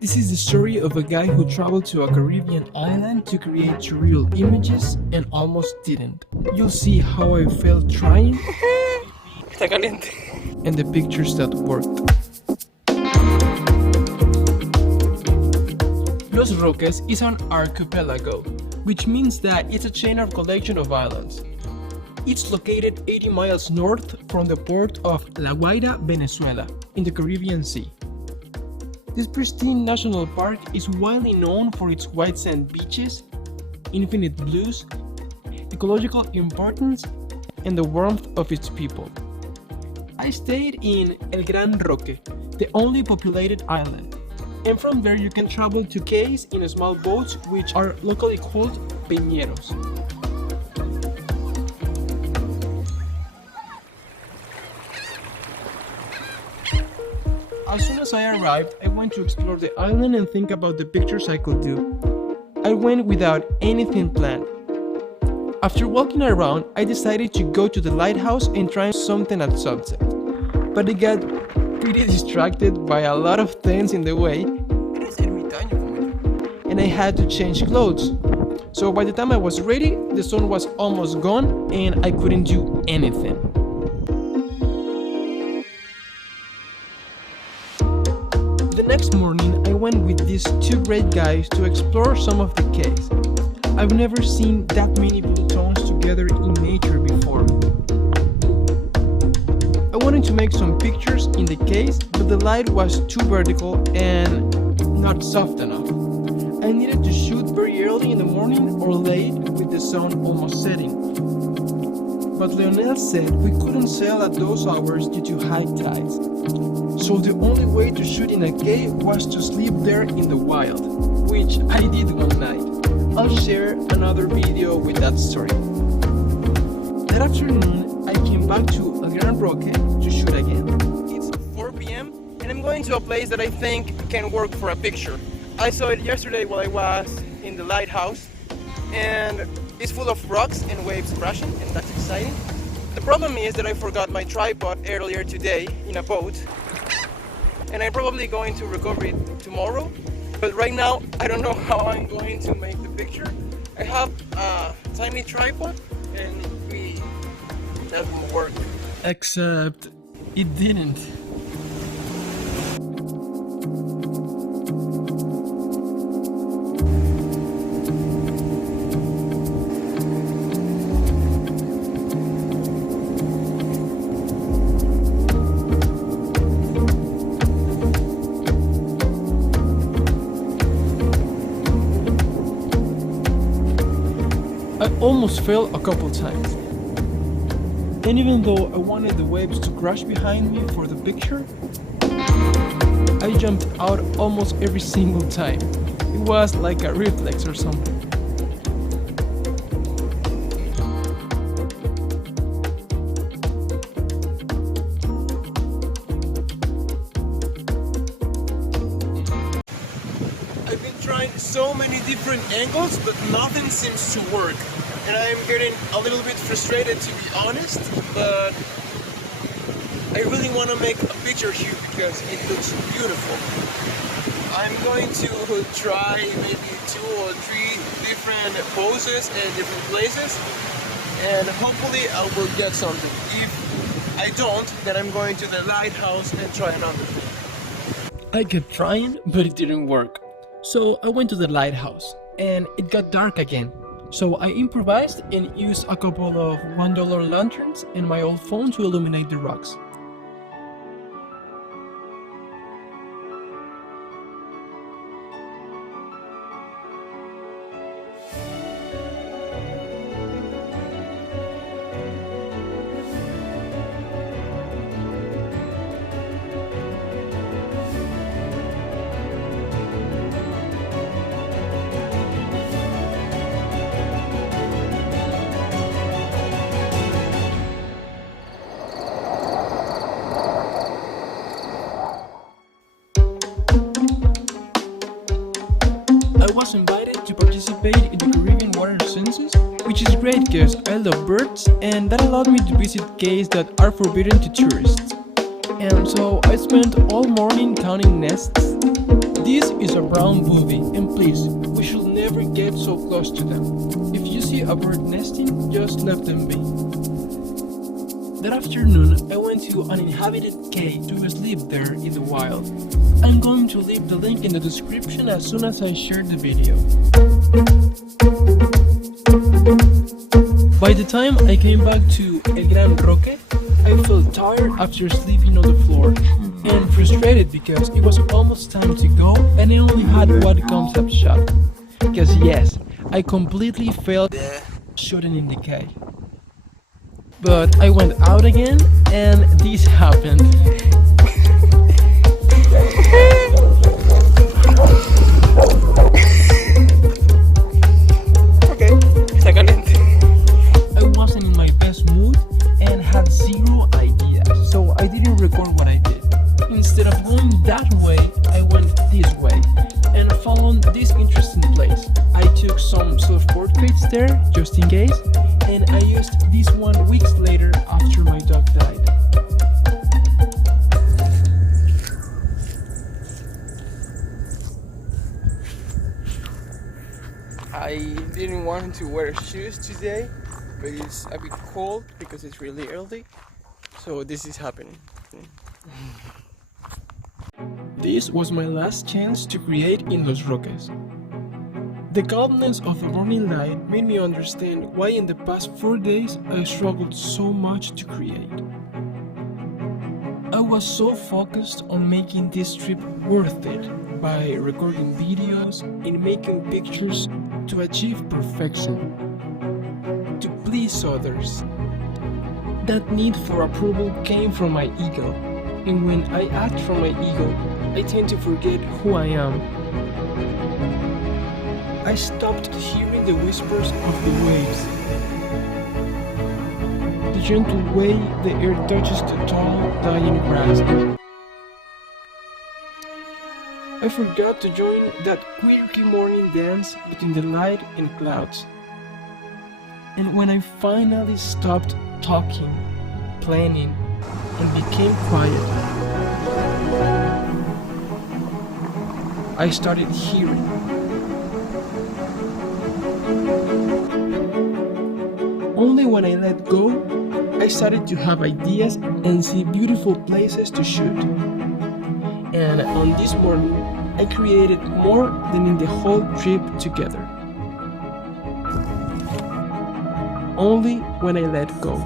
This is the story of a guy who traveled to a Caribbean island to create surreal images and almost didn't. You'll see how I felt trying Está caliente. and the pictures that worked. Los Roques is an archipelago, which means that it's a chain or collection of islands. It's located 80 miles north from the port of La Guaira, Venezuela, in the Caribbean Sea. This pristine national park is widely known for its white sand beaches, infinite blues, ecological importance, and the warmth of its people. I stayed in El Gran Roque, the only populated island, and from there you can travel to cays in small boats which are locally called peñeros. As soon as I arrived, I went to explore the island and think about the pictures I could do. I went without anything planned. After walking around, I decided to go to the lighthouse and try something at sunset. But I got pretty distracted by a lot of things in the way, and I had to change clothes. So by the time I was ready, the sun was almost gone and I couldn't do anything. The next morning, I went with these two great guys to explore some of the cays. I've never seen that many blue tones together in nature before. I wanted to make some pictures in the cays, but the light was too vertical and not soft enough. I needed to shoot very early in the morning or late with the sun almost setting. But Leonel said we couldn't sail at those hours due to high tides. So the only way to shoot in a cave was to sleep there in the wild, which I did one night. I'll share another video with that story. That afternoon, I came back to El Gran Roque to shoot again. It's 4 p.m. and I'm going to a place that I think can work for a picture. I saw it yesterday while I was in the lighthouse, and it's full of rocks and waves crashing, and that's exciting. The problem is that I forgot my tripod earlier today in a boat, and I'm probably going to recover it tomorrow. But right now, I don't know how I'm going to make the picture. I have a tiny tripod, and that won't work. Except it didn't. I almost fell a couple times. And even though I wanted the waves to crash behind me for the picture, I jumped out almost every single time. It was like a reflex or something. I've been trying so many different angles, but nothing seems to work. And I'm getting a little bit frustrated, to be honest, but I really want to make a picture here because it looks beautiful. I'm going to try maybe 2 or 3 different poses and different places, and hopefully I will get something. If I don't, then I'm going to the lighthouse and try another thing. I kept trying, but it didn't work. So I went to the lighthouse, and it got dark again. So I improvised and used a couple of $1 lanterns and my old phone to illuminate the rocks. I was invited to participate in the Caribbean water census, which is great because I love birds and that allowed me to visit cays that are forbidden to tourists. And so I spent all morning counting nests. This is a brown booby, and please, we should never get so close to them. If you see a bird nesting, just let them be. That afternoon, I went to an uninhabited cave to sleep there in the wild. I'm going to leave the link in the description as soon as I share the video. By the time I came back to El Gran Roque, I felt tired after sleeping on the floor and frustrated because it was almost time to go and I only had one concept shot. Because yes, I completely failed shooting in the cave. But I went out again and this happened. I wasn't in my best mood and had zero ideas, so I didn't record what I did. Instead of going that way, I went this way and found this interesting place. I took some self-portraits there, just in case, and I used this one weeks later after my dog died. I didn't want to wear shoes today, but it's a bit cold because it's really early, so this is happening. This was my last chance to create in Los Roques. The calmness of the morning light made me understand why in the past 4 days I struggled so much to create. I was so focused on making this trip worth it by recording videos and making pictures to achieve perfection, to please others. That need for approval came from my ego, and when I act from my ego, I tend to forget who I am. I stopped hearing the whispers of the waves, the gentle way the air touches the tall, dying grass. I forgot to join that quirky morning dance between the light and clouds. And when I finally stopped talking, planning, and became quiet, I started hearing. Only when I let go, I started to have ideas and see beautiful places to shoot. And on this morning, I created more than in the whole trip together. Only when I let go.